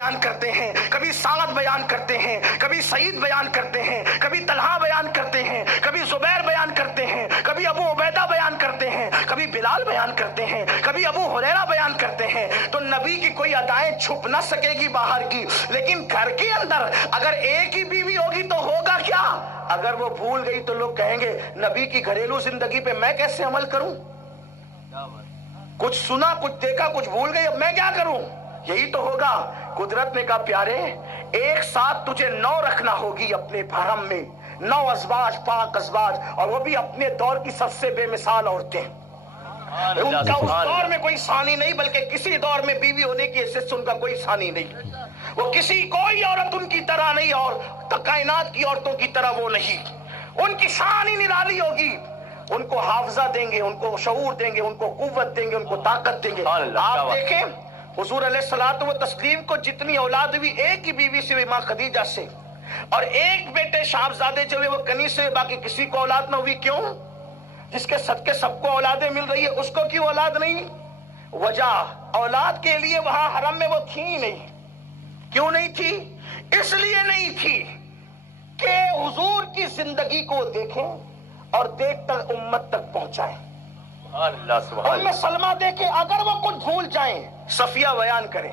بیان کرتے ہیں، کبھی سعد بیان کرتے ہیں، کبھی سعید بیان کرتے ہیں، کبھی طلحہ بیان کرتے ہیں، کبھی زبیر بیان کرتے ہیں، کبھی ابو عبیدہ بیان کرتے ہیں، کبھی بلال بیان کرتے ہیں، کبھی ابو ہریرہ بیان کرتے ہیں۔ تو نبی کی کوئی ادائیں چھپ نہ سکے گی باہر کی، لیکن گھر کے اندر اگر ایک ہی بیوی ہوگی تو ہوگا کیا؟ اگر وہ بھول گئی تو لوگ کہیں گے نبی کی گھریلو زندگی پہ میں کیسے عمل کروں؟ کچھ سنا، کچھ دیکھا، کچھ بھول گئی، اب میں کیا کروں؟ یہی تو ہوگا۔ قدرت نے کہا پیارے ایک ساتھ تجھے 9 رکھنا ہوگی اپنے حرم میں، 9 ازواج، پاک ازواج، اور وہ بھی اپنے دور کی سب سے بے مثال عورتیں۔ ان کا اس دور میں کوئی ثانی نہیں، بلکہ کسی دور میں بیوی ہونے کی حیثیت سے ان کا کوئی ثانی نہیں۔ وہ کوئی عورت ان کی طرح نہیں، اور کائنات کی عورتوں کی طرح وہ نہیں۔ ان کی شان ہی نرالی ہوگی۔ ان کو حافظہ دیں گے، ان کو شعور دیں گے، ان کو قوت دیں گے، ان کو طاقت دیں گے۔ آپ دیکھیں حضور علیہ الصلوۃ والتسلیم کو جتنی اولاد ہوئی ایک ہی بیوی سے ہوئی، ماں خدیجہ سے، اور ایک بیٹے شاہزادے جو ہوئے وہ کنی سے، باقی کسی کو اولاد نہ ہوئی۔ کیوں؟ جس کے صدقے سب کو اولادیں مل رہی ہے، اس کو کیوں اولاد نہیں؟ وجہ اولاد کے لیے وہاں حرم میں وہ تھی نہیں۔ کیوں نہیں تھی؟ اس لیے نہیں تھی کہ حضور کی زندگی کو دیکھیں اور دیکھ کر امت تک پہنچائیں۔ ام سلمہ دیکھیں، اگر وہ کچھ بھول جائیں صفیہ بیان کریں،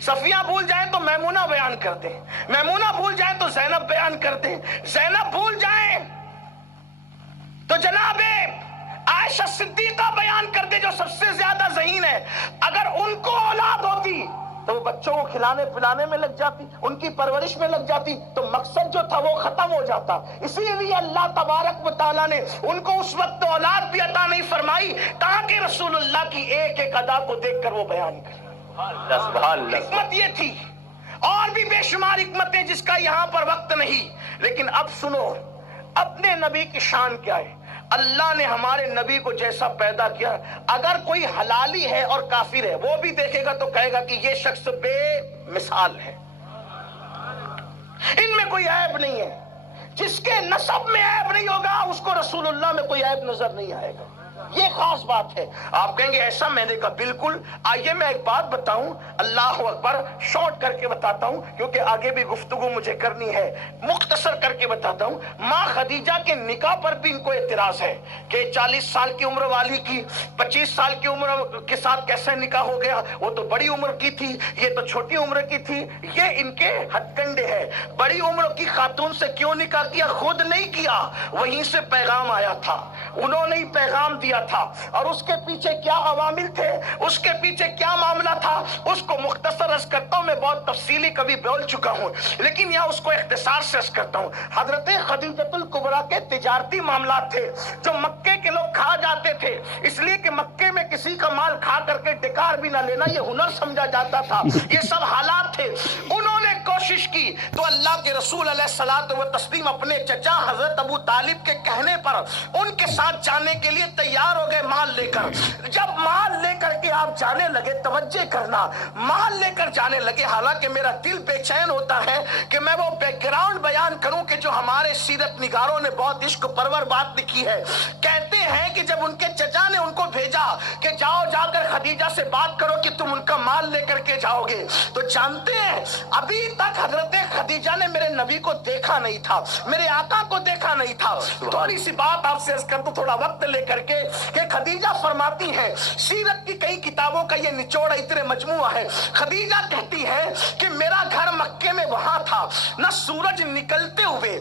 صفیہ بھول جائیں تو میمونہ بیان کر دیں، میمونہ بھول جائیں تو زینب بیان کر دیں، زینب بھول جائیں تو جناب عائشہ صدیقہ بیان کر دے جو سب سے زیادہ ذہین ہے۔ اگر ان کو اولاد ہوتی تو وہ بچوں کو کھلانے پلانے میں لگ جاتی، ان کی پرورش میں لگ جاتی، تو مقصد جو تھا وہ ختم ہو جاتا۔ اسی لیے اللہ تبارک و تعالیٰ نے ان کو اس وقت اولاد بھی عطا نہیں فرمائی تاکہ رسول اللہ کی ایک ایک ادا کو دیکھ کر وہ بیان کرے۔ حکمت یہ تھی، اور بھی بے شمار حکمتیں جس کا یہاں پر وقت نہیں۔ لیکن اب سنو اپنے نبی کی شان کیا ہے۔ اللہ نے ہمارے نبی کو جیسا پیدا کیا، اگر کوئی حلالی ہے اور کافر ہے وہ بھی دیکھے گا تو کہے گا کہ یہ شخص بے مثال ہے، ان میں کوئی عیب نہیں ہے۔ جس کے نسب میں عیب نہیں ہوگا اس کو رسول اللہ میں کوئی عیب نظر نہیں آئے گا۔ یہ خاص بات ہے۔ آپ کہیں گے ایسا میں نے کہا بالکل۔ آئیے میں ایک بات بتاؤں، اللہ اکبر، شارٹ کر کے بتاتا ہوں کیونکہ آگے بھی گفتگو مجھے کرنی ہے، مختصر کر کے بتاتا ہوں۔ ماں خدیجہ کے نکاح پر بھی ان کو اعتراض ہے کہ 40 سال کی عمر والی کی 25 سال کی عمر کے ساتھ کیسے نکاح ہو گیا؟ وہ تو بڑی عمر کی تھی، یہ تو چھوٹی عمر کی تھی۔ یہ ان کے ہتھ کنڈے ہے۔ بڑی عمر کی خاتون سے کیوں نکاح کیا؟ خود نہیں کیا، وہیں سے پیغام آیا تھا، انہوں نے ہی پیغام دیا تھا۔ اور اس کے پیچھے کیا عوامل تھے، اس کے پیچھے کیا معاملہ تھا، اس کو مختصر عرض کرتا ہوں۔ میں بہت تفصیلی کبھی بول چکا ہوں لیکن یہاں اس کو اختصار سے عرض کرتا ہوں۔ حضرت خدیجۃ الکبریٰ کے تجارتی معاملات تھے جو مکے کے لوگ کھا جاتے تھے، اس لیے کہ مکے میں کسی کا مال کھا کر کے ڈکار بھی نہ لینا یہ ہنر سمجھا جاتا تھا۔ یہ سب حالات تھے۔ انہوں نے کوشش کی تو اللہ کے رسول علیہ الصلوۃ والتسلیم اپنے چچا حضرت ابو طالب کے کہنے پر ان کے ساتھ جانے کے لیے تیار ہو گئے مال لے کر۔ جب مال لے کر کے آپ جانے لگے، توجہ کرنا، مال لے کر جانے لگے، حالانکہ میرا دل بے چین ہوتا ہے کہ میں وہ بیک گراؤنڈ بیان کروں کہ جو ہمارے سیرت نگاروں نے بہت عشق پرور بات لکھی ہے۔ کہتے ہیں کہ جب ان کے چچا نے ان کو بھیجا کہ جاؤ جا کر خدیجہ سے بات کرو کہ تم ان کا مال لے کر کے جاؤ گے، تو جانتے ہیں ابھی تک حضرت خدیجہ نے میرے نبی کو دیکھا نہیں تھا، میرے آقا کو دیکھا نہیں تھا۔ تھوڑی سی بات آپ سے عرض کر دوں تھوڑا وقت لے کر کے کہ خدیجہ فرماتی ہیں، سیرت کی کئی کتابوں کا یہ نچوڑ اتنے مجموعہ ہے۔ خدیجہ کہتی ہے کہ میرا گھر مکے میں وہاں تھا، نہ سورج نکلتے ہوئے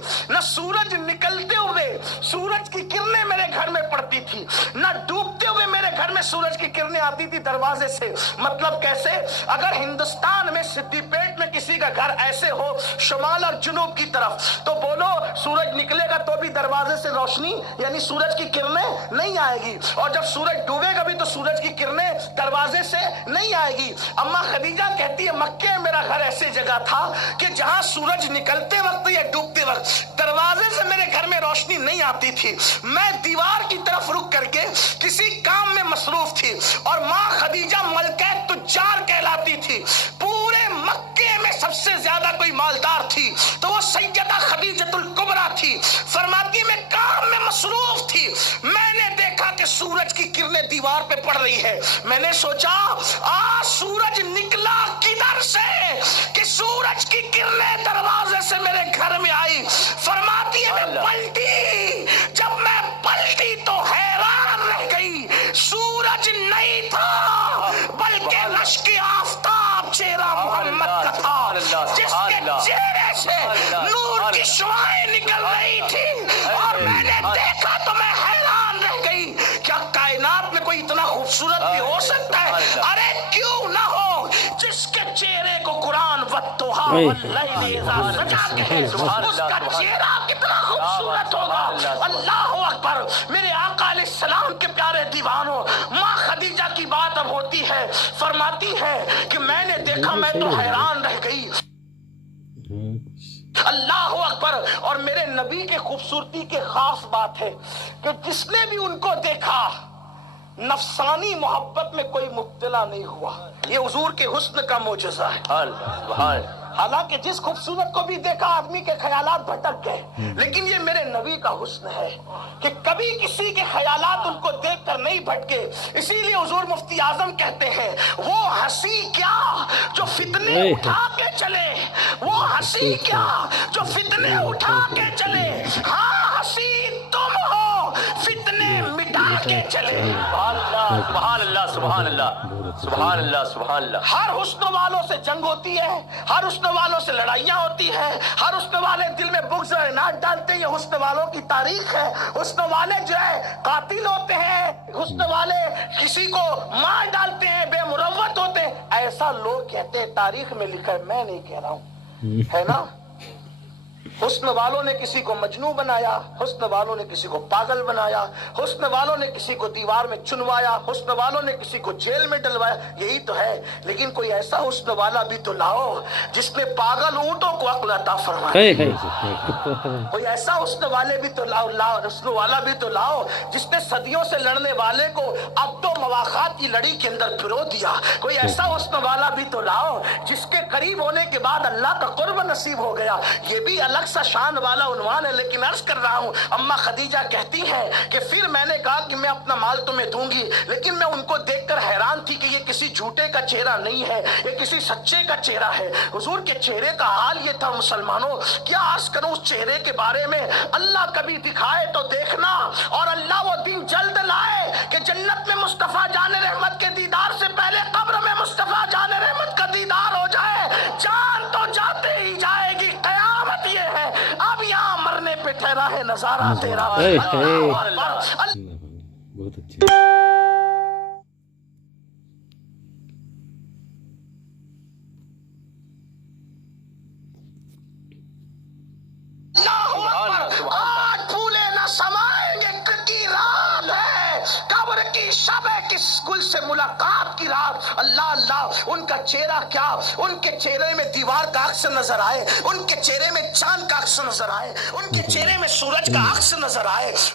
سورج کی کرنیں میرے گھر میں پڑتی تھی، نہ ڈوبتے ہوئے میرے گھر میں سورج کی کرنیں آتی تھی دروازے سے۔ مطلب کیسے؟ اگر ہندوستان میں سدی پیٹ میں کسی کا گھر ایسے ہو شمال اور جنوب کی طرف تو بولو سورج نکلے گا تو بھی دروازے سے روشنی یعنی سورج کی کرنیں نہیں آئے گی، اور جب سورج ڈوبے گا بھی تو سورج کی کرنیں دروازے سے نہیں آئے گی۔ اما خدیجہ کہتی ہے مکے میں میرا گھر ایسے جگہ تھا کہ جہاں سورج نکلتے وقت یا ڈوبتے وقت دروازے سے میرے گھر میں روشنی نہیں آتی تھی، میں دیوار کی طرف رک کر کے کسی کام میں مصروف تھی، اور ماں خدیجہ ملکہ تجار کہلاتی تھی۔ پورے مکے میں سب سے زیادہ کوئی مالدار تھی تو وہ سیدہ خدیجۃ الکبریٰ تھی۔ فرماتی میں کام میں مصروف تھی، میں نے دیکھا کہ سورج کی کرنیں دیوار پہ پڑ رہی ہے. میں نے سوچا آج سورج نکلا کدھر سے کہ سورج کی کرنیں دروازے سے میرے گھر میں آئی. فرماتی ہے میں پلٹی, جب میں پلٹی تو حیران رہ گئی. سورج نہیں تھا بلکہ رشک آفتاب چہرہ محمد کا تھا, جس کے چہرے سے نور کی شعاعیں نکل رہی تھی. اور میں نے دیکھا تو میں حیران رہ گئی, کیا کائنات میں کوئی اتنا خوبصورت بھی ہو سکتا ہے؟ ارے کیوں نہ ہو, جس کے چہرے کو قرآن والضحیٰ واللیل اذا سجا کہے, اس کا چہرہ کتنا خوبصورت ہوگا. اللہ اکبر. میرے آقا علیہ السلام کے پیارے دیوانوں, ماں خدیجہ کی بات اب ہوتی ہے. فرماتی ہے کہ میں نے دیکھا میں تو حیران رہ گئی. اللہ اکبر. اور میرے نبی کے خوبصورتی کے خاص بات ہے کہ جس نے بھی ان کو دیکھا نفسانی محبت میں کوئی مبتلا نہیں ہوا. یہ حضور کے حسن کا معجزہ ہے. حالانکہ جس خوبصورت کو بھی دیکھا آدمی کے خیالات بھٹک گئے, لیکن یہ میرے نبی کا حسن ہے کہ کبھی کسی کے خیالات ان کو دیکھ کر نہیں بھٹکے. اسی لیے حضور مفتی اعظم کہتے ہیں وہ ہنسی کیا جو فتنے اٹھا کے چلے, وہ ہنسی کیا جو فتنے اٹھا کے چلے. ہاں ہنسی تم ہو فتنے مٹا کے چلے. سبحان اللہ سبحان اللہ سبحان اللہ سبحان اللہ. ہر حسن والوں سے جنگ ہوتی ہے, ہر حسن والوں سے لڑائیاں ہوتی ہیں, ہر حسن والے دل میں بغض اور عناد ڈالتے ہیں. یہ حسن والوں کی تاریخ ہے. حسن والے جو ہے قاتل ہوتے ہیں, حسن والے کسی کو مار ڈالتے ہیں, بے مروت ہوتے ہیں. ایسا لوگ کہتے ہیں, تاریخ میں لکھا ہے, میں نہیں کہہ رہا ہوں, ہے نا. حسن والوں نے کسی کو مجنوں بنایا, حسن والوں نے کسی کو پاگل بنایا, حسن والوں نے کسی کو دیوار میں چنوایا, حسن والوں نے کسی کو جیل میں ڈلوایا. یہی تو ہے. لیکن کوئی ایسا حسن والا بھی تو لاؤ جس نے پاگل اونٹوں کو عقل عطا فرمائی. کوئی ایسا حسن والے بھی تو لاؤ, حسن والا بھی تو لاؤ جس نے صدیوں سے لڑنے والے کو عقد و مواخات کی لڑی کے اندر پرو دیا. کوئی ایسا حسن والا بھی تو لاؤ جس کے قریب ہونے کے بعد اللہ کا قرب نصیب ہو گیا. یہ بھی الگ سا شان والا عنوان ہے. لیکن عرض کر رہا ہوں, اما خدیجہ کہتی ہیں کہ پھر میں نے کہا کہ میں اپنا مال تمہیں دوں گی, لیکن میں ان کو دیکھ کر حیران تھی کہ یہ کسی جھوٹے کا چہرہ نہیں ہے, یہ کسی سچے کا چہرہ ہے. حضور کے چہرے کا حال یہ تھا مسلمانوں, کیا عرض کروں اس چہرے کے بارے میں. اللہ کبھی دکھائے تو دیکھنا, اور اللہ وہ دن جلد لائے کہ جنت میں مصطفیٰ جان رحمت کے دیدار سے پہلے قبر میں مصطفیٰ جان رحمت کا دیدار ہو جائے. جان تو جاتے ہی جائے گی, قیامت یہ ہے. اب یہاں مرنے پہ ٹھہرا ہے نظارہ تیرا. بہت اچھی. آج پھولے نہ سمائیں گے کی رات ہے, قبر کی شب ہے, کس گل سے ملاقات کی رات. اللہ اللہ. ان کا چہرہ کیا, ان کے چہرے میں دیوار کا عکس نظر آئے, ان کے چہرے میں چاند کا عکس نظر آئے, ان کے چہرے میں سورج کا عکس نظر آئے.